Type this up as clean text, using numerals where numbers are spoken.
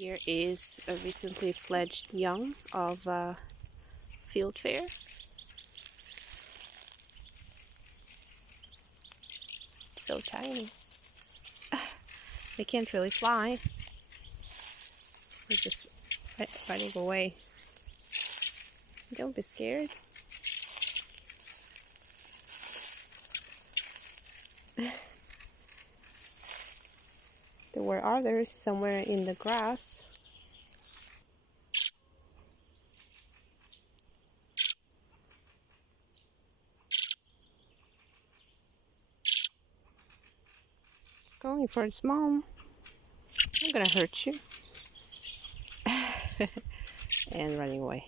Here is a recently fledged young of Fieldfare. So tiny. They can't really fly. They're just running away. Don't be scared. There were others somewhere in the grass. Going for its mom. I'm gonna hurt you. And running away.